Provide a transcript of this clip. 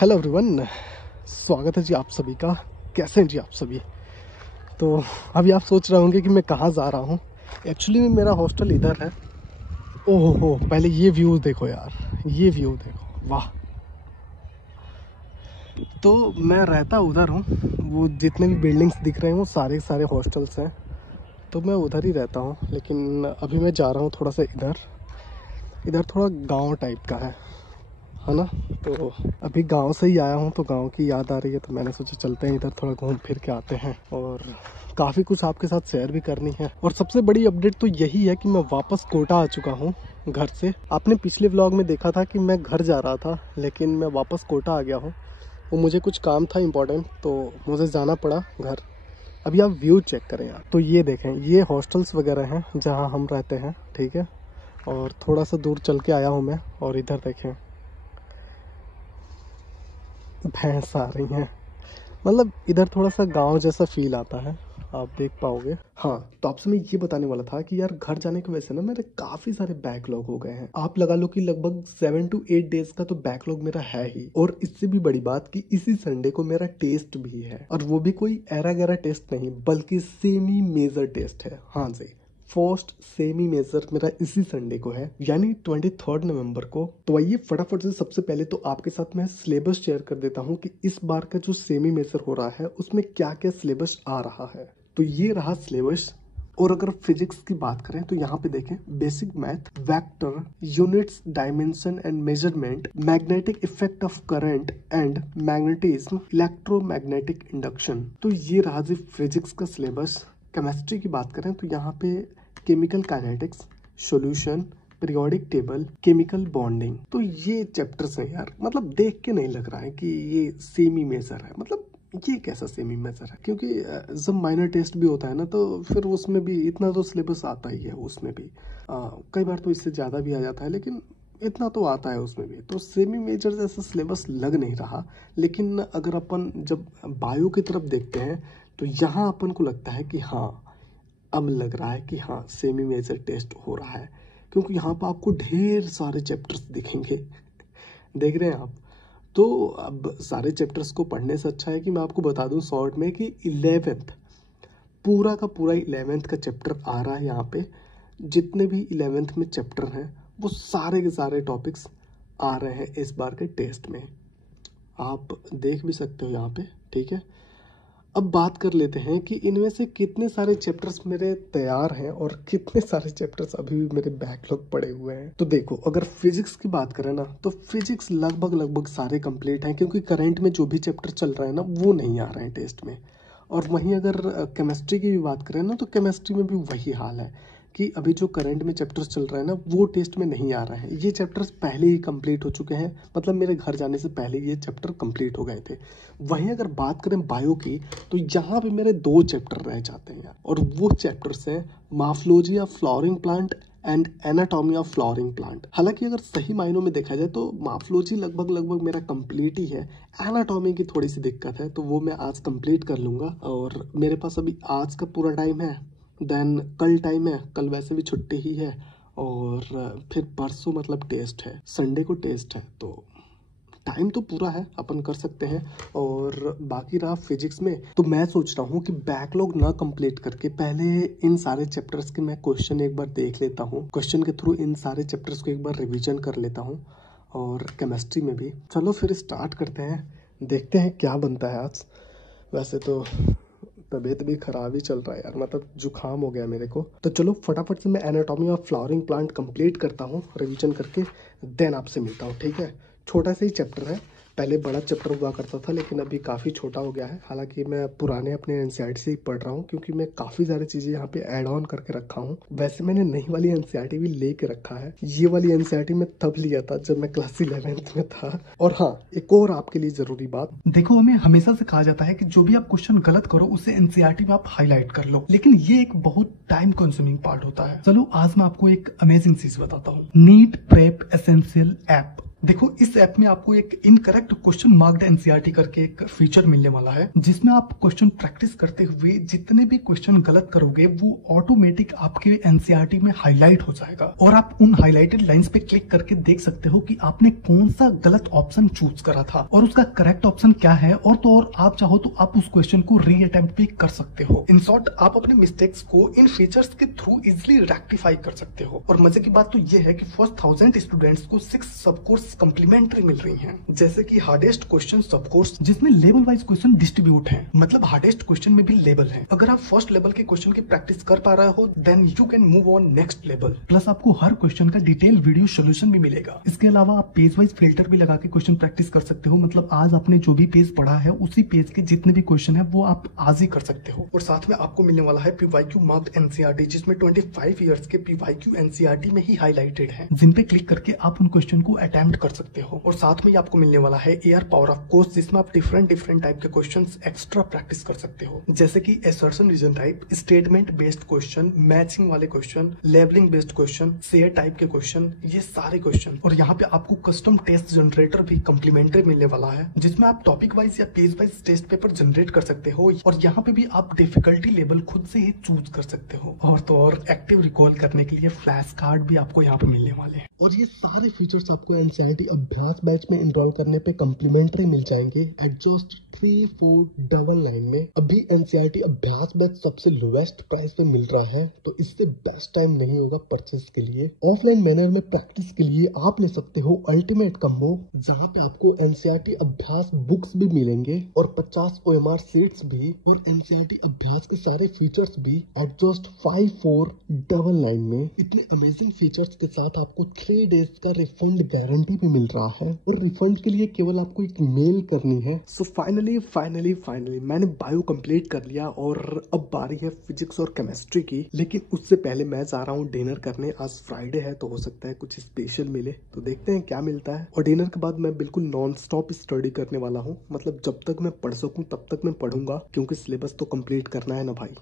Hello everyone, स्वागत है जी आप सभी का। कैसे हैं जी आप सभी। तो अभी आप सोच रहे होंगे कि मैं कहाँ जा रहा हूँ। एक्चुअली में मेरा हॉस्टल इधर है। ओहो हो, पहले ये व्यू देखो यार, ये व्यू देखो, वाह। तो मैं रहता उधर हूँ, वो जितने भी बिल्डिंग्स दिख रहे हैं वो सारे सारे हॉस्टल्स हैं। तो मैं उधर ही रहता हूँ, लेकिन अभी मैं जा रहा हूँ थोड़ा सा इधर। इधर थोड़ा गाँव टाइप का है ना। तो अभी गांव से ही आया हूँ, तो गांव की याद आ रही है, तो मैंने सोचा चलते हैं इधर, थोड़ा घूम फिर के आते हैं और काफ़ी कुछ आपके साथ शेयर भी करनी है। और सबसे बड़ी अपडेट तो यही है कि मैं वापस कोटा आ चुका हूँ घर से। आपने पिछले व्लॉग में देखा था कि मैं घर जा रहा था, लेकिन मैं वापस कोटा आ गया हूँ। वो मुझे कुछ काम था इम्पोर्टेंट, तो मुझे जाना पड़ा घर। अभी आप व्यू चेक करें यार, तो ये देखें, ये हॉस्टल्स वगैरह हैं जहाँ हम रहते हैं, ठीक है। और थोड़ा सा दूर चल के आया हूँ मैं, और इधर देखें भैंस आ रही हैं। मतलब इधर थोड़ा सा गांव जैसा फील आता है, आप देख पाओगे। हाँ, तो आपसे मैं ये बताने वाला था कि यार घर जाने की वजह से ना मेरे काफी सारे बैकलॉग हो गए हैं। आप लगा लो कि लगभग 7 to 8 डेज का तो बैकलॉग मेरा है ही। और इससे भी बड़ी बात कि इसी संडे को मेरा टेस्ट भी है, और वो भी कोई एरा गैरा टेस्ट नहीं, बल्कि सेमी मेजर टेस्ट है। हाँ जी, फर्स्ट सेमी मेजर मेरा इसी संडे को है, यानी 23 नवंबर को। तो आइए फटाफट से सबसे पहले तो आपके साथ मैं सिलेबस शेयर कर देता हूँ कि इस बार का जो सेमी मेजर हो रहा है उसमें क्या क्या सिलेबस आ रहा है। तो ये रहा सिलेबस। और अगर फिजिक्स की बात करें तो यहाँ पे देखें, basic math, vector, units, dimension and measurement, magnetic effect of current and magnetism, electromagnetic induction. तो ये रहा जी फिजिक्स का सिलेबस। केमिस्ट्री की बात करें तो यहाँ पे chemical kinetics, solution, periodic table, chemical bonding. तो ये चैप्टर्स हैं यार, मतलब देख के नहीं लग रहा है कि ये सेमी मेजर है। मतलब ये कैसा सेमी मेजर है, क्योंकि जब माइनर टेस्ट भी होता है ना, तो फिर उसमें भी इतना तो सिलेबस आता ही है। उसमें भी कई बार तो इससे ज़्यादा भी आ जाता है, लेकिन इतना तो आता है उसमें भी। तो सेमी मेजर जैसा सिलेबस लग नहीं रहा। लेकिन अगर अपन जब बायो की तरफ देखते हैं तो यहाँ अपन को लगता है कि हाँ, अब लग रहा है कि हाँ सेमी मेजर टेस्ट हो रहा है, क्योंकि यहाँ पर आपको ढेर सारे चैप्टर्स दिखेंगे। देख रहे हैं आप। तो अब सारे चैप्टर्स को पढ़ने से अच्छा है कि मैं आपको बता दूं शॉर्ट में कि 11th, पूरा का पूरा 11th का चैप्टर आ रहा है यहाँ पे। जितने भी 11th में चैप्टर हैं वो सारे के सारे टॉपिक्स आ रहे हैं इस बार के टेस्ट में। आप देख भी सकते हो यहाँ पे, ठीक है। अब बात कर लेते हैं कि इनमें से कितने सारे चैप्टर्स मेरे तैयार हैं और कितने सारे चैप्टर्स अभी भी मेरे बैकलॉग पड़े हुए हैं। तो देखो, अगर फिजिक्स की बात करें ना, तो फिजिक्स लगभग सारे कंप्लीट हैं, क्योंकि करंट में जो भी चैप्टर चल रहा है ना वो नहीं आ रहे हैं टेस्ट में। और वहीं अगर केमिस्ट्री की भी बात करें ना, तो केमिस्ट्री में भी वही हाल है कि अभी जो करंट में चैप्टर्स चल रहे हैं ना वो टेस्ट में नहीं आ रहे हैं। ये चैप्टर्स पहले ही कंप्लीट हो चुके हैं, मतलब मेरे घर जाने से पहले ये चैप्टर कंप्लीट हो गए थे। वहीं अगर बात करें बायो की, तो यहाँ पे मेरे 2 चैप्टर रह जाते हैं, और वो चैप्टर्स हैं morphology of flowering plant and anatomy of flowering plant. हालांकि अगर सही मायनों में देखा जाए तो मार्फोलॉजी लगभग मेरा कंप्लीट ही है। एनाटॉमी की थोड़ी सी दिक्कत है, तो वो मैं आज कंप्लीट कर लूंगा। और मेरे पास अभी आज का पूरा टाइम है, देन कल टाइम है, कल वैसे भी छुट्टी ही है, और फिर परसों मतलब टेस्ट है, संडे को टेस्ट है। तो टाइम तो पूरा है, अपन कर सकते हैं। और बाकी रहा फिजिक्स में, तो मैं सोच रहा हूँ कि बैकलॉग ना कंप्लीट करके पहले इन सारे चैप्टर्स के मैं क्वेश्चन एक बार देख लेता हूँ, क्वेश्चन के थ्रू इन सारे चैप्टर्स को एक बार रिवीजन कर लेता हूँ। और केमिस्ट्री में भी चलो फिर स्टार्ट करते हैं, देखते हैं क्या बनता है आज। वैसे तो तबीयत भी खराब ही चल रहा है यार, मतलब जुकाम हो गया मेरे को। तो चलो फटाफट से मैं anatomy of flowering plant complete करता हूँ रिवीजन करके, देन आपसे मिलता हूँ, ठीक है। छोटा सा ही चैप्टर है, पहले बड़ा चैप्टर हुआ करता था, लेकिन अभी काफ़ी छोटा हो गया है। हालांकि मैं पुराने अपने एनसीईआरटी से ही पढ़ रहा हूँ, क्योंकि मैं काफ़ी सारी चीज़ें यहाँ पे ऐड ऑन करके रखा हूँ। वैसे मैंने नई वाली एनसीईआरटी भी लेके रखा है। ये वाली एनसीईआरटी मैं तब लिया था जब मैं क्लास 11th में था। और हाँ, एक और आपके लिए जरूरी बात, देखो हमें हमेशा से कहा जाता है कि जो भी आप क्वेश्चन गलत करो उसे एनसीईआरटी में आप हाईलाइट कर लो, लेकिन ये एक बहुत टाइम कंज्यूमिंग पार्ट होता है। चलो आज मैं आपको एक अमेजिंग चीज बताता हूँ, नीट प्रेप एसेंशियल ऐप। देखो, इस ऐप में आपको एक इनकरेक्ट क्वेश्चन मार्क्ड एनसीईआरटी करके एक फीचर मिलने वाला है, जिसमें आप क्वेश्चन प्रैक्टिस करते हुए जितने भी क्वेश्चन गलत करोगे वो ऑटोमेटिक आपके एनसीईआरटी में हाईलाइट हो जाएगा और आप उन हाईलाइटेड लाइंस पे क्लिक करके देख सकते हो कि आपने कौन सा गलत ऑप्शन चूज करा था और उसका करेक्ट ऑप्शन क्या है। और तो और आप चाहो तो आप उस क्वेश्चन को री अटेम्प्ट भी कर सकते हो। इन शॉर्ट, आप अपने मिस्टेक्स को इन फीचर्स के थ्रू इजिली रेक्टिफाई कर सकते हो। और मजे की बात तो ये है कि फर्स्ट 1000 स्टूडेंट्स को 6 सब कोर्स कम्प्लीमेंट्री मिल रही हैं, जैसे कि हार्डेस्ट क्वेश्चन सब कोर्स, जिसमें लेवल वाइज क्वेश्चन डिस्ट्रीब्यूट हैं, मतलब हार्डेस्ट क्वेश्चन में भी लेवल है। अगर आप फर्स्ट लेवल के क्वेश्चन की प्रैक्टिस कर पा रहे हो then you can move on next level. Plus आपको हर क्वेश्चन का डिटेल वीडियो सोल्यूशन भी मिलेगा। इसके अलावा आप पेज वाइज फिल्टर भी लगा के क्वेश्चन प्रैक्टिस कर सकते हो, मतलब आज आपने जो भी पेज पढ़ा है उसी पेज के जितने भी क्वेश्चन है वो आप आज ही कर सकते हो। और साथ में आपको मिलने वाला है पीवाईक्यू मार्क्ड एनसीईआरटी, जिसमें 25 इयर्स के पीवाईक्यू एनसीईआरटी में ही हाईलाइटेड है, जिन पे क्लिक करके आप उन क्वेश्चन को अटेम्प्ट कर सकते हो। और साथ में आपको मिलने वाला है एआर पावर ऑफ कोर्स, जिसमें आप डिफरेंट टाइप के क्वेश्चंस एक्स्ट्रा प्रैक्टिस कर सकते हो, जैसे कि assertion reason type, statement based question, matching वाले क्वेश्चन, labeling based question, share type के क्वेश्चन, ये सारे क्वेश्चन। और यहाँ पे आपको कस्टम टेस्ट जनरेटर भी कम्प्लीमेंट्री मिलने वाला है, जिसमें आप टॉपिक वाइज या page wise test paper generate कर सकते हो। और यहाँ पे भी आप डिफिकल्टी लेवल खुद से ही चूज कर सकते हो। और तो और एक्टिव रिकॉल करने के लिए फ्लैश कार्ड भी आपको यहाँ पे मिलने वाले हैं। और ये सारे फीचर्स आपको एनसीईआरटी अभ्यास बैच में इनरोल करने पे कम्प्लीमेंट्री मिल जाएंगे एट जस्ट 3499 में। अभी एनसीईआरटी अभ्यास बैच सबसे लोएस्ट प्राइस पे मिल रहा है, तो इससे बेस्ट टाइम नहीं होगा परचेस के लिए। ऑफलाइन मैनर में प्रैक्टिस के लिए आप ले सकते हो अल्टीमेट कम्बो, जहाँ पे आपको एनसीईआरटी अभ्यास बुक्स भी मिलेंगे और 50 OMR सीट्स भी, और एनसीईआरटी अभ्यास के सारे फीचर्स भी एट जस्ट 5499 में। इतने अमेजिंग फीचर्स के साथ आपको 3 डेज का रिफंड गारंटी भी मिल रहा है, और रिफंड के लिए केवल आपको एक मेल करनी है। सो फाइनली मैंने बायो कंप्लीट कर लिया और अब बारी है फिजिक्स और केमिस्ट्री की। लेकिन उससे पहले मैं जा रहा हूँ डिनर करने। आज फ्राइडे है तो हो सकता है कुछ स्पेशल मिले, तो देखते हैं क्या मिलता है। और डिनर के बाद मैं बिल्कुल नॉन स्टॉप स्टडी करने वाला हूँ, मतलब जब तक मैं पढ़ सकूँ तब तक मैं पढ़ूंगा, क्योंकि सिलेबस तो कंप्लीट करना है ना भाई।